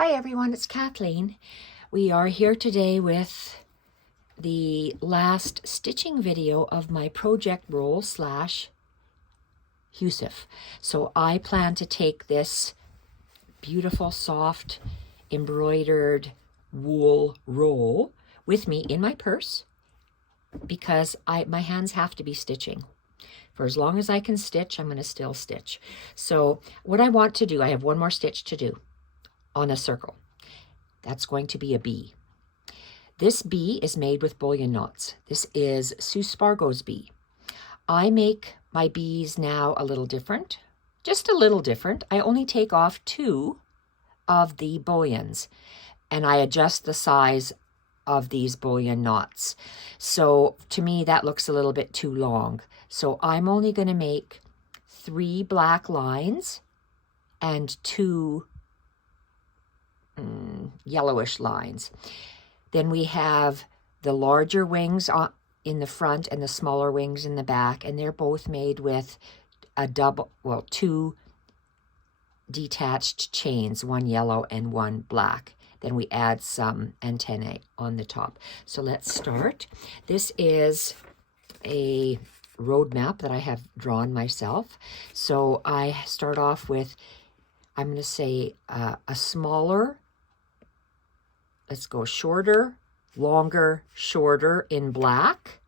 Hi everyone, it's Kathleen. We are here today with the last stitching video of my project roll / Huswif. So I plan to take this beautiful, soft, embroidered wool roll with me in my purse because my hands have to be stitching. For as long as I can stitch, I'm going to still stitch. So what I want to do, I have one more stitch to do on a circle. That's going to be a bee. This bee is made with bullion knots. This is Sue Spargo's bee. I make my bees now a little different, just a little different. I only take off 2 of the bullions and I adjust the size of these bullion knots. So to me, that looks a little bit too long. So I'm only going to make 3 black lines and 2 yellowish lines. Then we have the larger wings in the front and the smaller wings in the back, and they're both made with a 2 detached chains, 1 yellow and 1 black. Then we add some antennae on the top. So let's start. This is a road map that I have drawn myself. So I start off with, I'm going to say a smaller, let's go shorter, longer, shorter in black.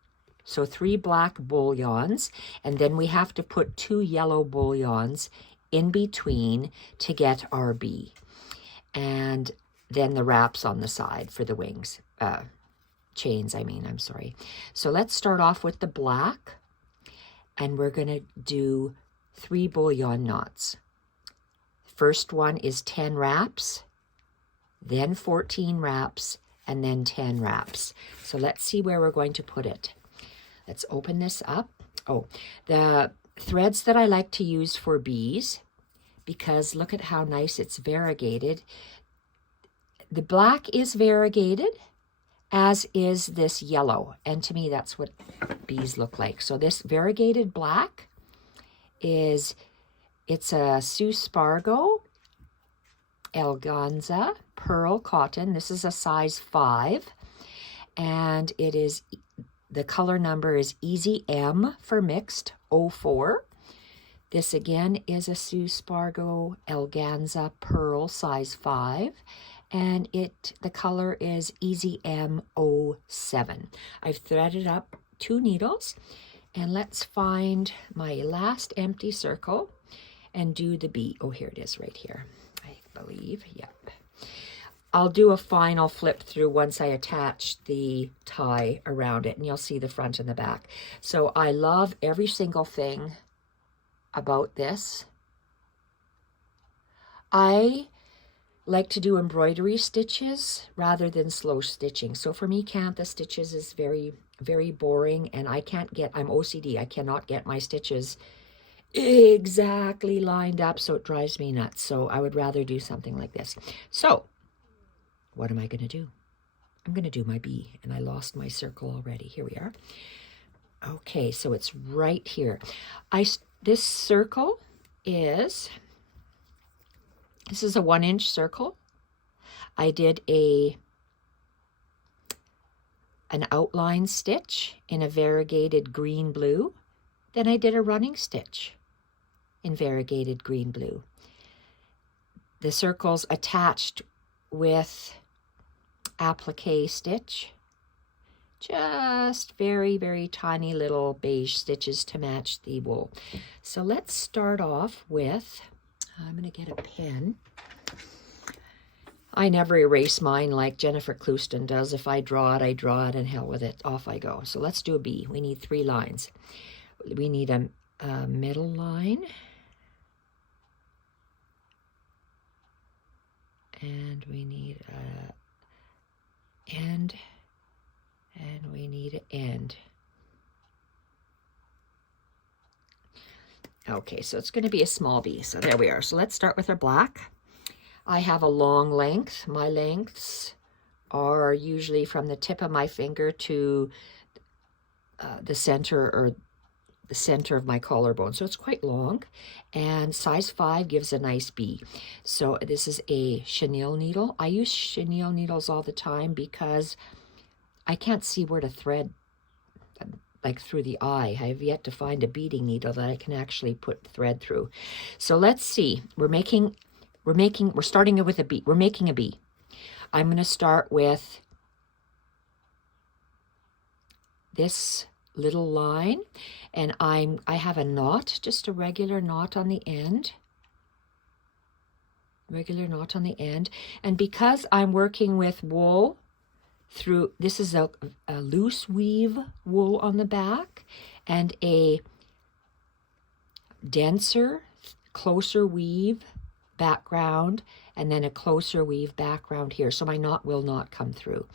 So 3 black bullions, and then we have to put 2 yellow bullions in between to get our bee. And then the wraps on the side for the wings, chains, I'm sorry. So let's start off with the black, and we're gonna do 3 bullion knots. First one is 10 wraps, then 14 wraps, and then 10 wraps. So let's see where we're going to put it. Let's open this up. Oh, the threads that I like to use for bees, because look at how nice it's variegated. The black is variegated, as is this yellow. And to me, that's what bees look like. So this variegated black it's a Sue Spargo Elganza pearl cotton. This is a size 5, and it is, the color number is Easy M for mixed 04. This again is a Sue Spargo Elganza pearl size 5, and the color is Easy M 07. I've threaded up 2 needles, and let's find my last empty circle and do the bee. Oh, here it is right here, I believe. Yep. I'll do a final flip through once I attach the tie around it, and you'll see the front and the back. So I love every single thing about this. I like to do embroidery stitches rather than slow stitching. So for me, cantha stitches is very, very boring, and I'm OCD. I cannot get my stitches exactly lined up, so it drives me nuts. So I would rather do something like this. So what am I going to do? I'm going to do my bee, and I lost my circle already. Here we are. Okay, so it's right here. This circle this is a 1-inch circle. I did an outline stitch in a variegated green blue. Then I did a running stitch in variegated green blue. The circle's attached with applique stitch, just very, very tiny little beige stitches to match the wool. So let's start off with, I'm going to get a pen. I never erase mine like Jennifer Clouston does. If I draw it, I draw it, and hell with it, off I go. So let's do a bee. We need 3 lines. We need a middle line, and we need a end, and we need an end. Okay, so it's going to be a small bee. So there we are. So let's start with our black. I have a long length. My lengths are usually from the tip of my finger to the center or the center of my collarbone. So it's quite long, and size 5 gives a nice B. So this is a chenille needle. I use chenille needles all the time because I can't see where to thread like through the eye. I have yet to find a beading needle that I can actually put thread through. So let's see. We're starting with a B. We're making a B. I'm going to start with this little line, and I have a knot, just a regular knot on the end. Regular knot on the end. And because I'm working with wool through, this is a loose weave wool on the back and a denser, closer weave background, and then a closer weave background here. So my knot will not come through.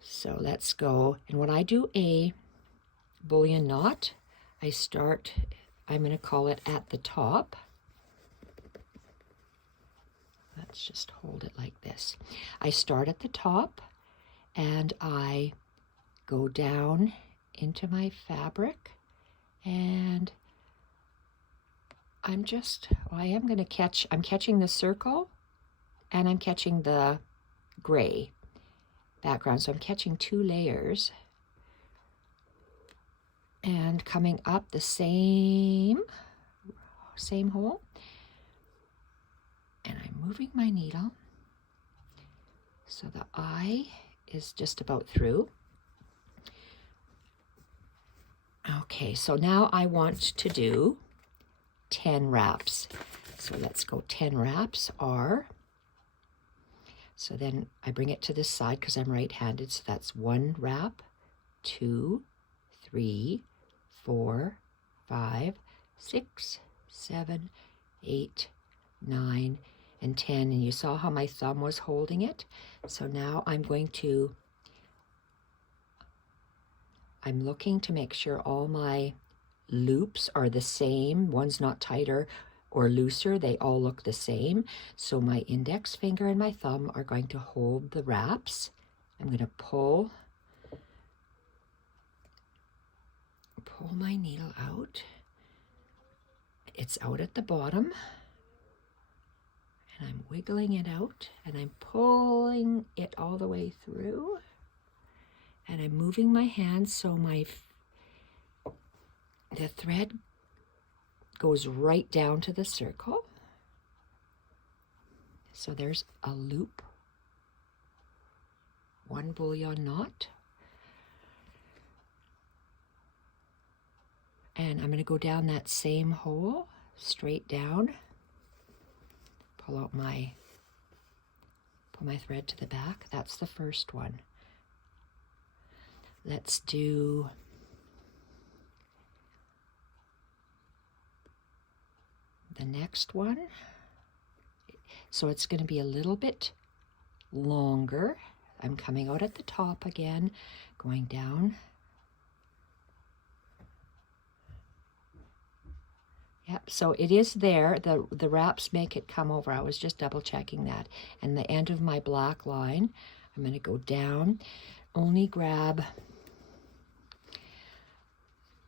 So let's go. And when I do a bullion knot, I'm going to call it at the top. Let's just hold it like this. I start at the top and I go down into my fabric, and I'm catching the circle and I'm catching the gray background. So I'm catching 2 layers and coming up the same hole. And I'm moving my needle so the eye is just about through. Okay, so now I want to do 10 wraps. So let's go 10 wraps are, so then I bring it to this side because I'm right-handed, so that's 1 wrap, 2, 3, 4, 5, 6, 7, 8, 9, and 10. And you saw how my thumb was holding it. So now I'm looking to make sure all my loops are the same. One's not tighter or looser. They all look the same. So my index finger and my thumb are going to hold the wraps. I'm going to pull my needle out. It's out at the bottom. And I'm wiggling it out, and I'm pulling it all the way through. And I'm moving my hands so the thread goes right down to the circle. So there's a loop, 1 bullion knot. And I'm going to go down that same hole, straight down. Pull my thread to the back. That's the first one. Let's do the next one. So it's going to be a little bit longer. I'm coming out at the top again, going down. Yep, so it is there. The wraps make it come over. I was just double checking that. And the end of my black line, I'm going to go down, only grab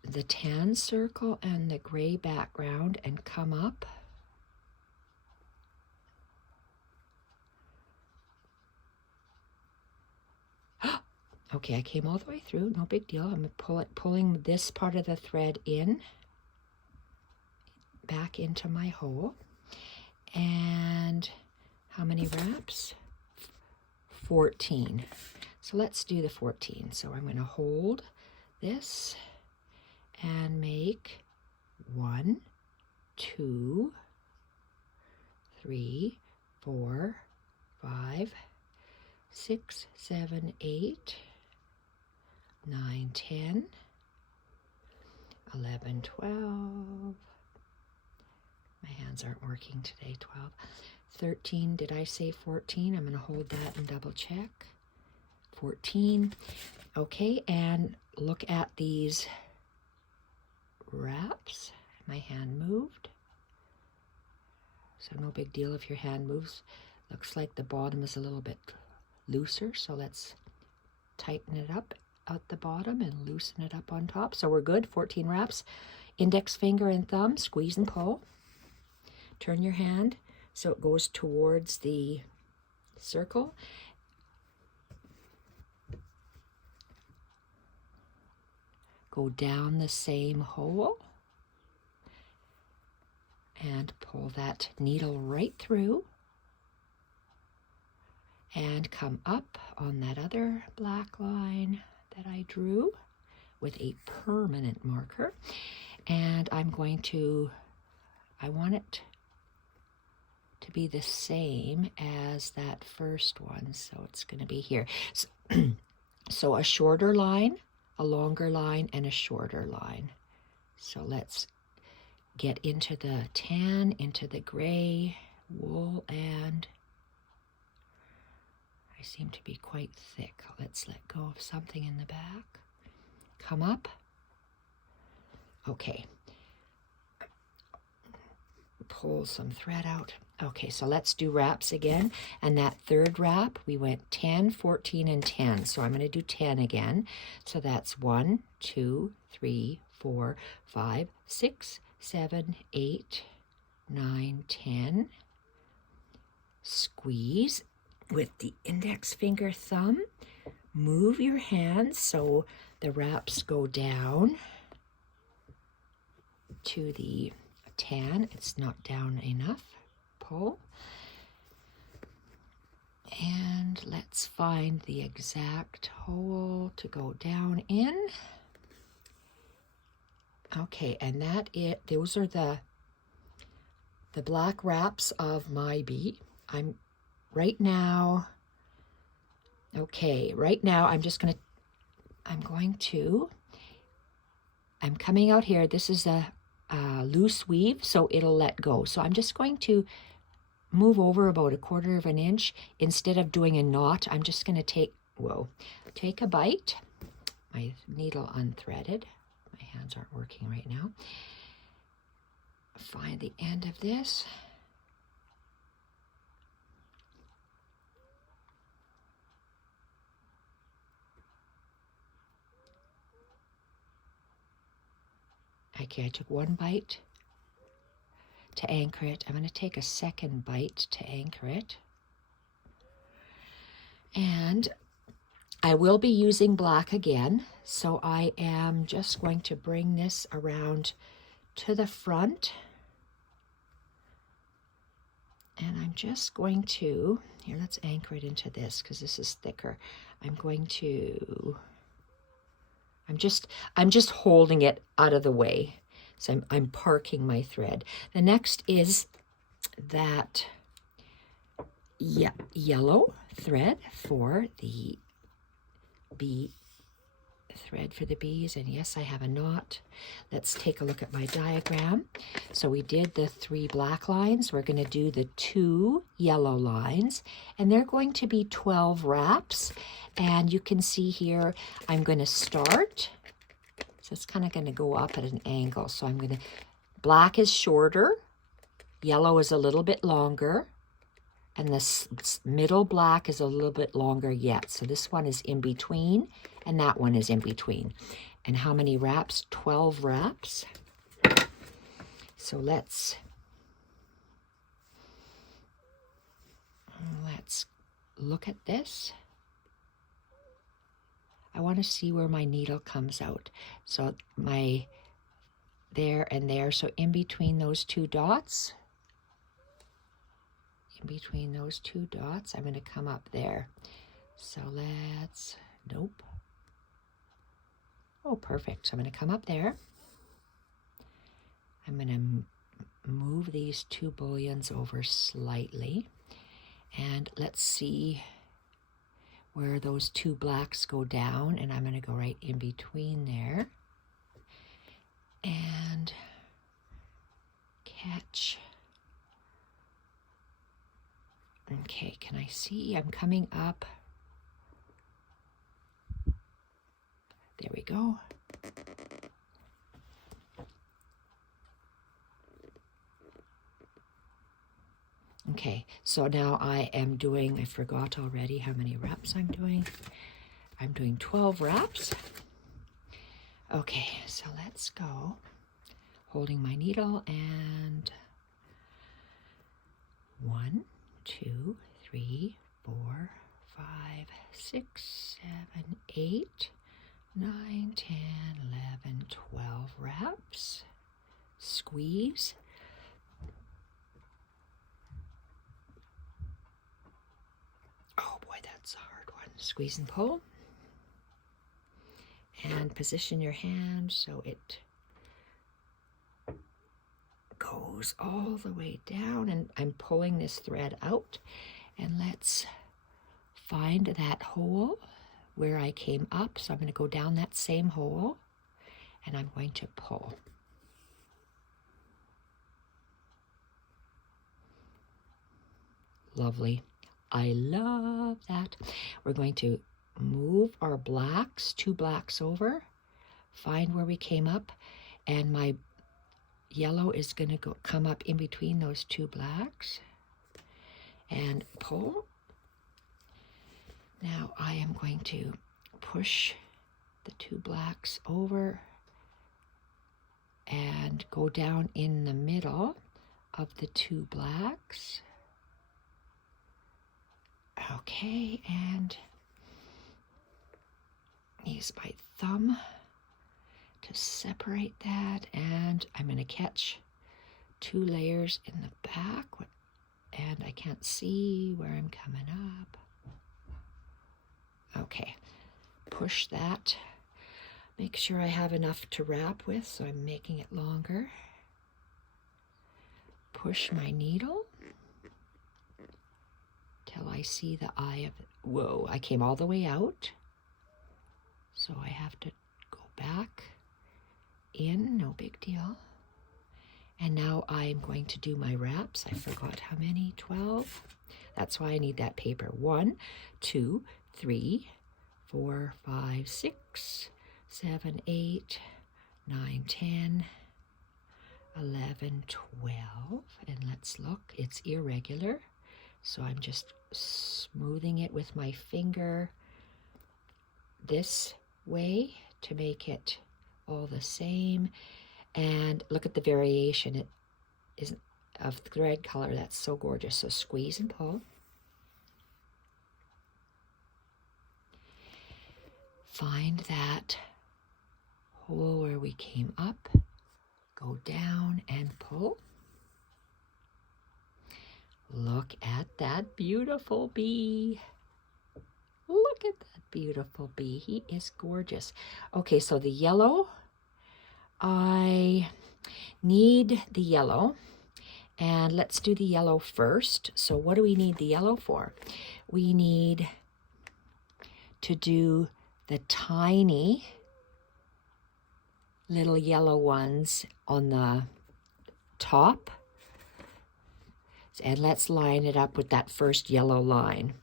the tan circle and the gray background and come up. Okay, I came all the way through, no big deal. I'm pulling this part of the thread in, back into my hole. And how many wraps? 14. So let's do the 14. So I'm going to hold this and make 1, 2, 3, 4, 5, 6, 7, 8, 9, 10, 11, 12. My hands aren't working today. 12, 13. Did I say 14? I'm going to hold that and double check. 14. Okay, and look at these wraps. My hand moved. So no big deal if your hand moves. Looks like the bottom is a little bit looser, so let's tighten it up at the bottom and loosen it up on top. So we're good, 14 wraps. Index finger and thumb, squeeze and pull. Turn your hand so it goes towards the circle. Go down the same hole and pull that needle right through and come up on that other black line that I drew with a permanent marker. And I'm going to, I want it to be the same as that first one, so it's going to be here. So a shorter line, a longer line, and a shorter line. So let's get into the tan, into the gray wool, and I seem to be quite thick. Let's let go of something in the back. Come up. Okay. Pull some thread out. Okay, so let's do wraps again. And that third wrap, we went 10, 14, and 10. So I'm going to do 10 again. So that's 1, 2, 3, 4, 5, 6, 7, 8, 9, 10. Squeeze with the index finger, thumb. Move your hands so the wraps go down to the tan. It's not down enough. Pull. And let's find the exact hole to go down in. Okay, and those are the black wraps of my bee. I'm coming out here. This is a loose weave, so it'll let go. So I'm just going to move over about 1/4 of an inch. Instead of doing a knot, I'm just going to take a bite. My needle unthreaded. My hands aren't working right now. Find the end of this. Okay, I took one bite to anchor it. I'm going to take a second bite to anchor it. And I will be using black again, so I am just going to bring this around to the front. And I'm just going to, here, let's anchor it into this because this is thicker. I'm just holding it out of the way. So I'm parking my thread. The next is that yellow thread for the bee thread for the bees. And yes, I have a knot. Let's take a look at my diagram. So we did the 3 black lines. We're going to do the 2 yellow lines, and they're going to be 12 wraps. And you can see here, I'm going to start. So it's kind of going to go up at an angle. So black is shorter, yellow is a little bit longer, and this middle black is a little bit longer yet. So this one is in between, and that one is in between. And how many wraps? 12 wraps. So let's look at this. I want to see where my needle comes out. So there and there. So in between those 2 dots, I'm going to come up there. So nope. Oh, perfect. So I'm going to come up there. I'm going to move these 2 bullions over slightly. And let's see where those 2 blacks go down, and I'm going to go right in between there and catch. Okay, can I see? I'm coming up. There we go. Okay, so now I am doing, I forgot already how many wraps I'm doing. I'm doing 12 wraps. Okay, so let's go. Holding my needle and 1, 2, 3, 4, 5, 6, 7, 8, 9, 10, 11, 12 wraps. Squeeze. Oh boy, that's a hard one. Squeeze and pull. And position your hand so it goes all the way down. And I'm pulling this thread out. And let's find that hole where I came up. So I'm going to go down that same hole and I'm going to pull. Lovely. I love that. We're going to move our blacks, 2 blacks over, find where we came up, and my yellow is going to come up in between those 2 blacks and pull. Now I am going to push the 2 blacks over and go down in the middle of the 2 blacks. Okay, and use my thumb to separate that, and I'm going to catch 2 layers in the back, and I can't see where I'm coming up. Okay, push that. Make sure I have enough to wrap with, so I'm making it longer. Push my needle till I see the eye of it. Whoa, I came all the way out. So I have to go back in, no big deal. And now I'm going to do my wraps. I forgot how many, 12. That's why I need that paper. 1, 2, 3, 4, 5, 6, 7, 8, 9, 10, 11, 12. And let's look, it's irregular. So I'm just smoothing it with my finger this way to make it all the same. And look at the variation. It isn't of thread color. That's so gorgeous. So squeeze and pull. Find that hole where we came up. Go down and pull. Look at that beautiful bee. Look at that beautiful bee. He is gorgeous. Okay, so the yellow, I need the yellow. And let's do the yellow first. So what do we need the yellow for? We need to do the tiny little yellow ones on the top. And let's line it up with that first yellow line.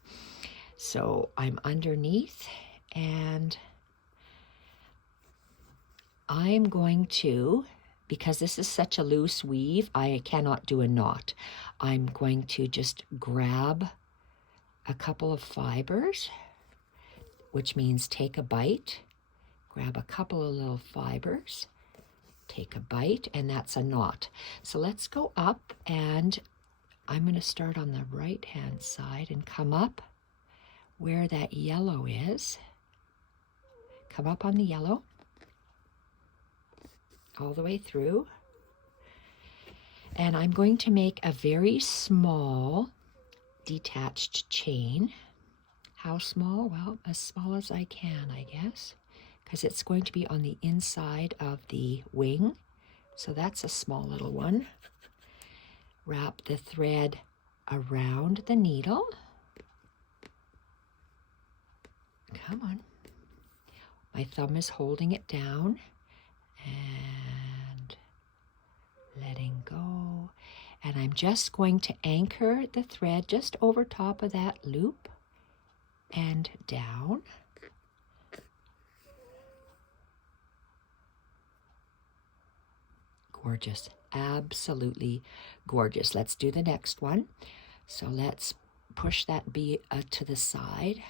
So I'm underneath and I'm going to, because this is such a loose weave, I cannot do a knot. I'm going to just grab a couple of fibers, which means take a bite, grab a couple of little fibers, take a bite, and that's a knot. So let's go up, and I'm going to start on the right hand side and come up where that yellow is. Come up on the yellow all the way through. And I'm going to make a very small detached chain. How small? Well, as small as I can, I guess, because it's going to be on the inside of the wing. So that's a small little one. Wrap the thread around the needle. Come on. My thumb is holding it down and letting go. And I'm just going to anchor the thread just over top of that loop and down. Gorgeous, absolutely gorgeous. Let's do the next one. So let's push that bee to the side.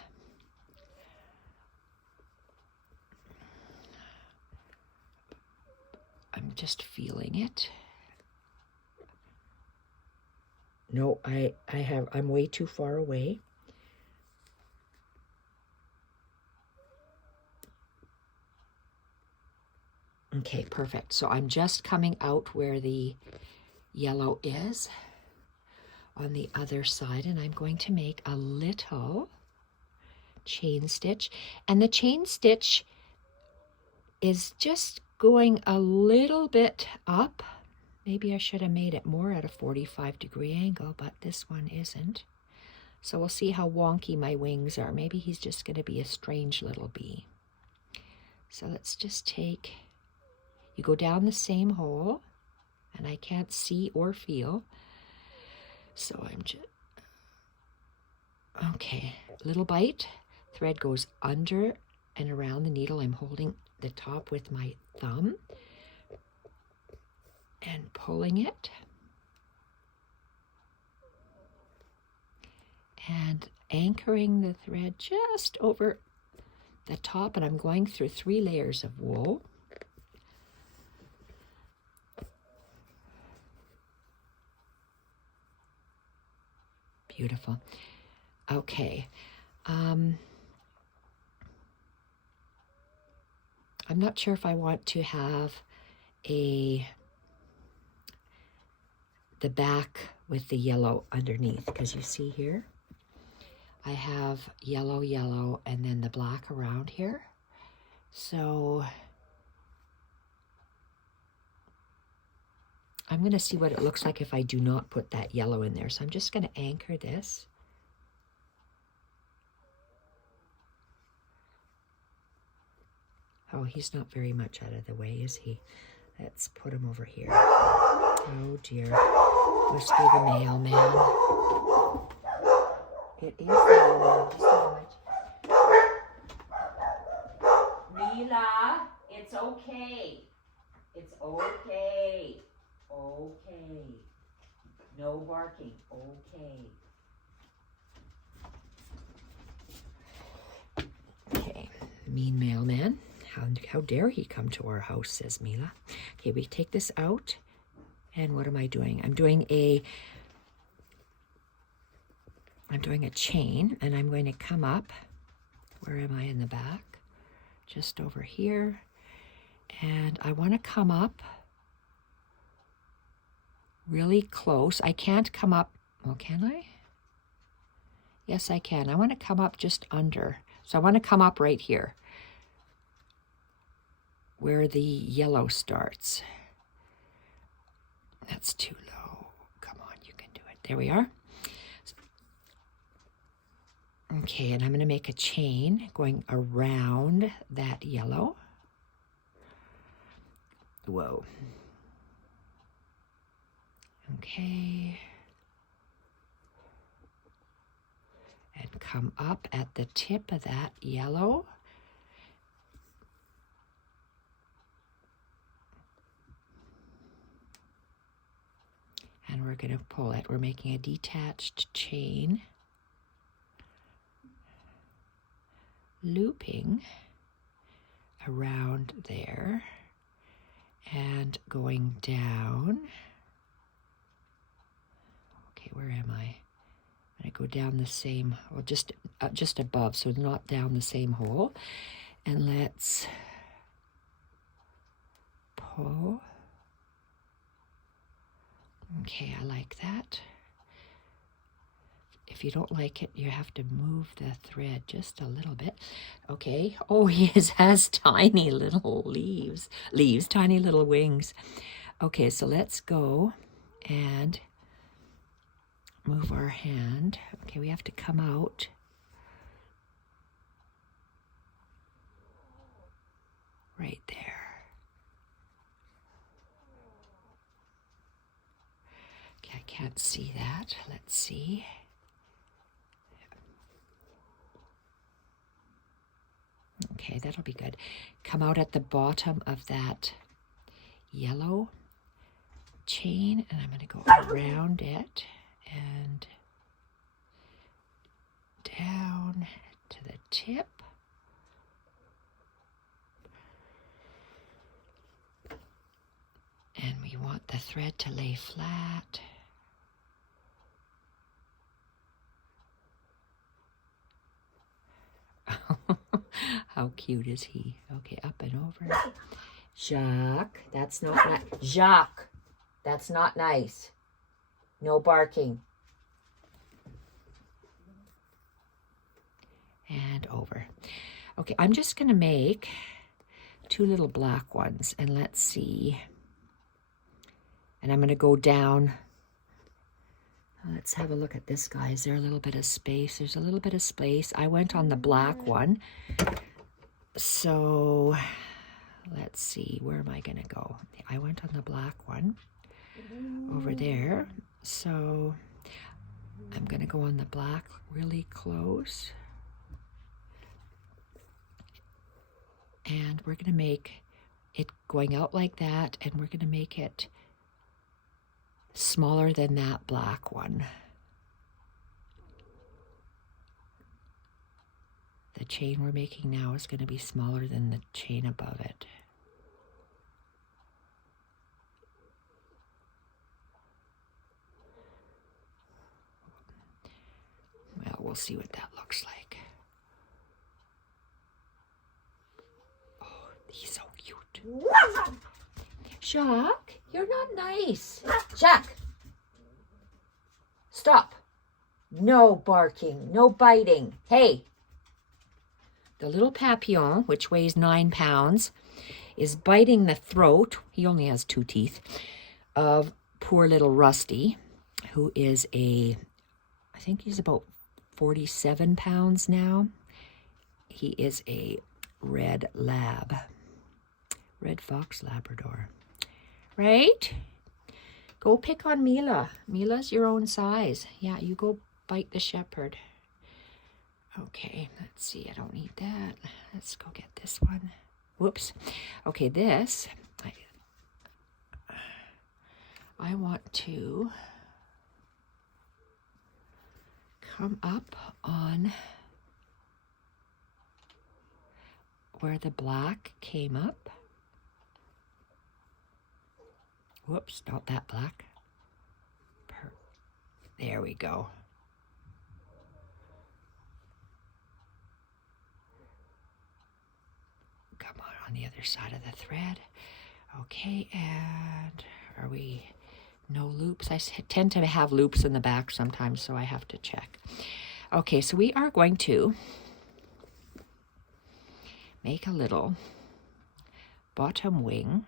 just feeling it. No, I'm way too far away. Okay, perfect. So I'm just coming out where the yellow is on the other side, and I'm going to make a little chain stitch. And the chain stitch is just going a little bit up. Maybe I should have made it more at a 45-degree angle, but this one isn't. So we'll see how wonky my wings are. Maybe he's just going to be a strange little bee. So let's just take, you go down the same hole, and I can't see or feel. So I'm just, okay, little bite. Thread goes under and around the needle. I'm holding the top with my thumb and pulling it. And anchoring the thread just over the top, and I'm going through 3 layers of wool. Beautiful. Okay. I'm not sure if I want to have the back with the yellow underneath, because you see here, I have yellow, yellow, and then the black around here. So I'm going to see what it looks like if I do not put that yellow in there. So I'm just going to anchor this. Oh, he's not very much out of the way, is he? Let's put him over here. Oh dear. Must be the mailman. It is the mailman. Just a moment. Mila, it's okay. It's okay. Okay. No barking. Okay. Okay. Mean mailman. How dare he come to our house, says Mila. Okay, we take this out. And what am I doing? I'm doing a chain, and I'm going to come up. Where am I in the back? Just over here. And I want to come up really close. I can't come up. Well, can I? Yes, I can. I want to come up just under. So I want to come up right here, where the yellow starts. That's too low. Come on, you can do it. There we are. Okay, and I'm going to make a chain going around that yellow. Whoa. Okay. And come up at the tip of that yellow. And we're going to pull it. We're making a detached chain, looping around there and going down. Okay, where am I? I'm going to go down the same, well, just above, so not down the same hole. And let's pull. Okay, I like that. If you don't like it, you have to move the thread just a little bit. Okay. Oh, he has tiny little leaves, tiny little wings. Okay, so let's go and move our hand. Okay, we have to come out. Right there. Okay, I can't see that. Let's see. Okay, that'll be good. Come out at the bottom of that yellow chain, and I'm going to go around it and down to the tip. want the thread to lay flat. How cute is he? Okay, up and over. Jacques, that's not nice. Jacques, that's not nice. No barking. And over. Okay, I'm just going to make 2 little black ones, and let's see. And I'm going to go down. Let's have a look at this, guy. Is there a little bit of space? There's a little bit of space. I went on the black one. So let's see, where am I going to go? I went on the black one over there. So I'm going to go on the black really close. And we're going to make it going out like that, and we're going to make it smaller than that black one. The chain we're making now is going to be smaller than the chain above it. Well, we'll see what that looks like. Oh, he's so cute. Jacques, you're not nice. Jacques, stop. No barking, no biting. Hey. The little papillon, which weighs 9 pounds, is biting the throat, he only has 2 teeth, of poor little Rusty, who is I think he's about 47 pounds now. He is a red fox Labrador. Right? Go pick on Mila. Mila's your own size. Yeah, you go bite the shepherd. Okay, let's see, I don't need that. Let's go get this one. Whoops. Okay, this, I want to come up on where the black came up. Whoops, not that black. There we go. Come on the other side of the thread. Okay, and are we no loops? I tend to have loops in the back sometimes, so I have to check. Okay, so we are going to make a little bottom wing.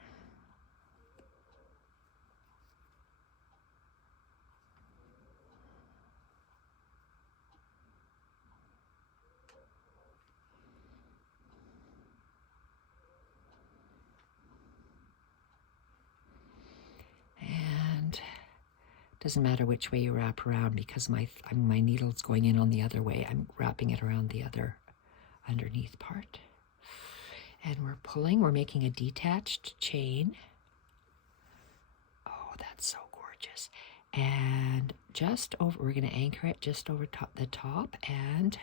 Doesn't matter which way you wrap around because my needle's going in on the other way. I'm wrapping it around the other underneath part. And we're pulling, we're making a detached chain. Oh, that's so gorgeous. And just over, we're going to anchor it just over the top and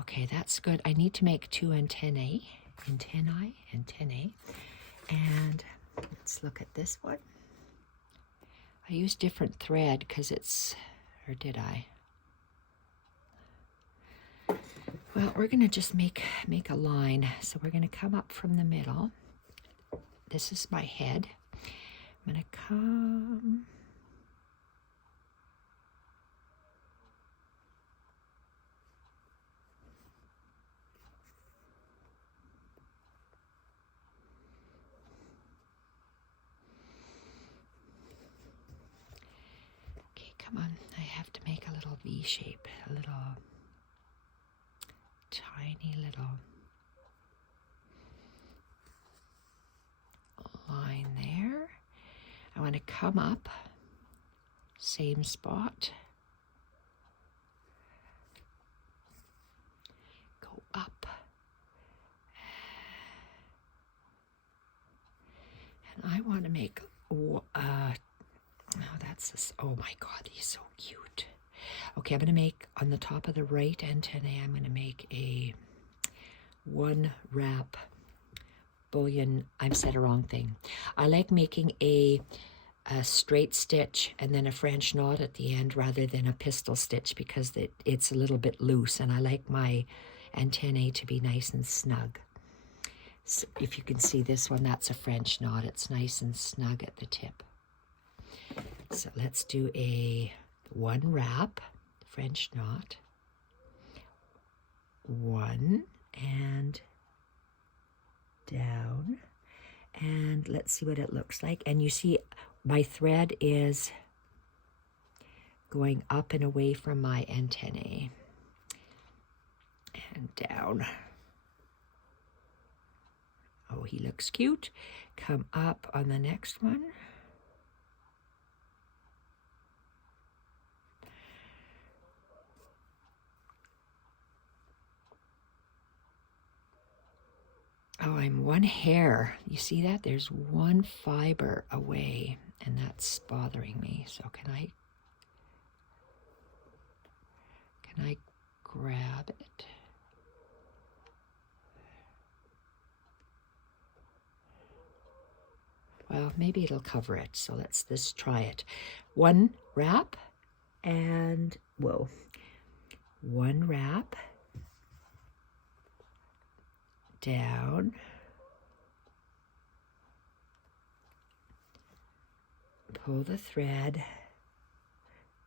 okay, that's good. I need to make 2 antennae, and let's look at this one. I used different thread because it's, or did I? Well, we're going to just make a line. So we're going to come up from the middle. This is my head. I'm going to come. Come on, I have to make a little V shape, a little tiny little line there. I want to come up, same spot, go up, and I want to make oh, that's this. Oh my God, he's so cute. Okay, I'm going to make, on the top of the right antennae, I'm going to make a 1 wrap bullion. I've said a wrong thing. I like making a straight stitch and then a French knot at the end rather than a pistol stitch because it's a little bit loose, and I like my antennae to be nice and snug. So if you can see this one, that's a French knot. It's nice and snug at the tip. So let's do a 1 wrap French knot, 1 and down, and let's see what it looks like. And you see my thread is going up and away from my antennae and down. Oh, he looks cute. Come up on the next one. Oh, I'm 1 hair. You see that? There's 1 fiber away, and that's bothering me. So can I grab it? Well, maybe it'll cover it. So let's try it. 1 wrap and, whoa, 1 wrap down, pull the thread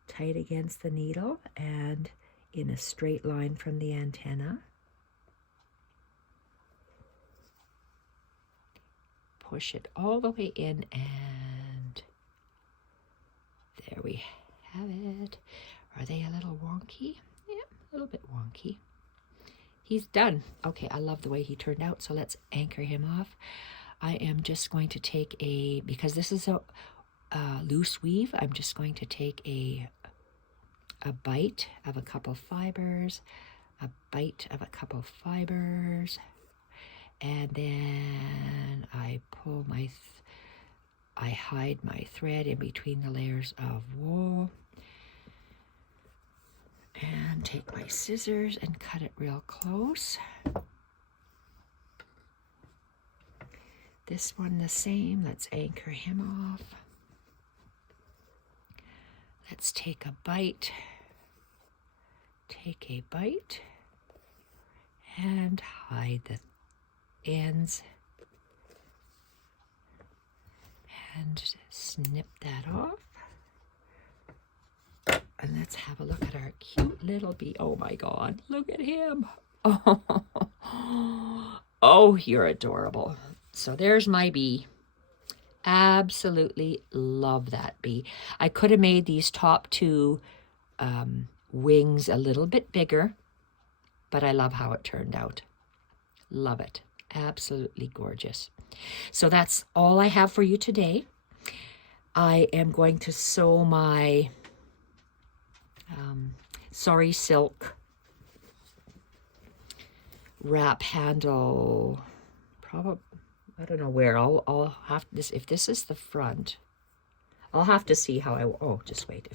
tight against the needle and in a straight line from the antenna. Push it all the way in, and there we have it. Are they a little wonky? Yeah, a little bit wonky. He's done. Okay, I love the way he turned out, so let's anchor him off. I am just going to take because this is a loose weave, I'm just going to take a bite of a couple fibers, a bite of a couple fibers, and then I pull I hide my thread in between the layers of wool, and take my scissors and cut it real close. This one the same. Let's anchor him off. Let's take a bite. Take a bite and hide the ends and snip that off. And let's have a look at our cute little bee. Oh my God, look at him. Oh, you're adorable. So there's my bee. Absolutely love that bee. I could have made these top 2 wings a little bit bigger, but I love how it turned out. Love it. Absolutely gorgeous. So that's all I have for you today. I am going to sew my Sorry Silk wrap handle, probably, I don't know where. I'll have this, if this is the front, I'll have to see how oh, just wait.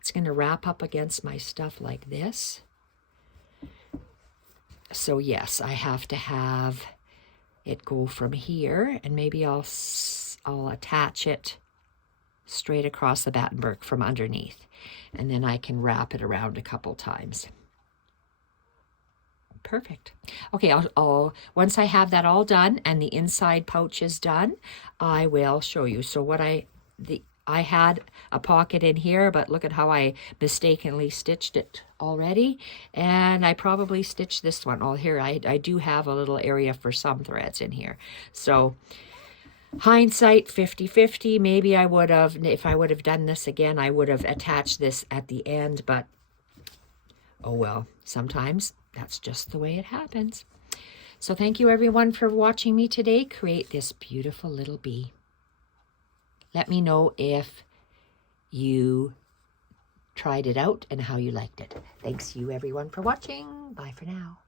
It's going to wrap up against my stuff like this. So yes, I have to have it go from here, and maybe I'll attach it straight across the Battenberg from underneath, and then I can wrap it around a couple times. Perfect. Okay, I'll once I have that all done and the inside pouch is done, I will show you. So what I had a pocket in here, but look at how I mistakenly stitched it already, and I probably stitched this one. Oh, here I do have a little area for some threads in here. So hindsight 50-50, maybe I would have, if I would have done this again, I would have attached this at the end, but oh well, sometimes that's just the way it happens. So thank you everyone for watching me today create this beautiful little bee. Let me know if you tried it out and how you liked it. Thanks you everyone for watching. Bye for now.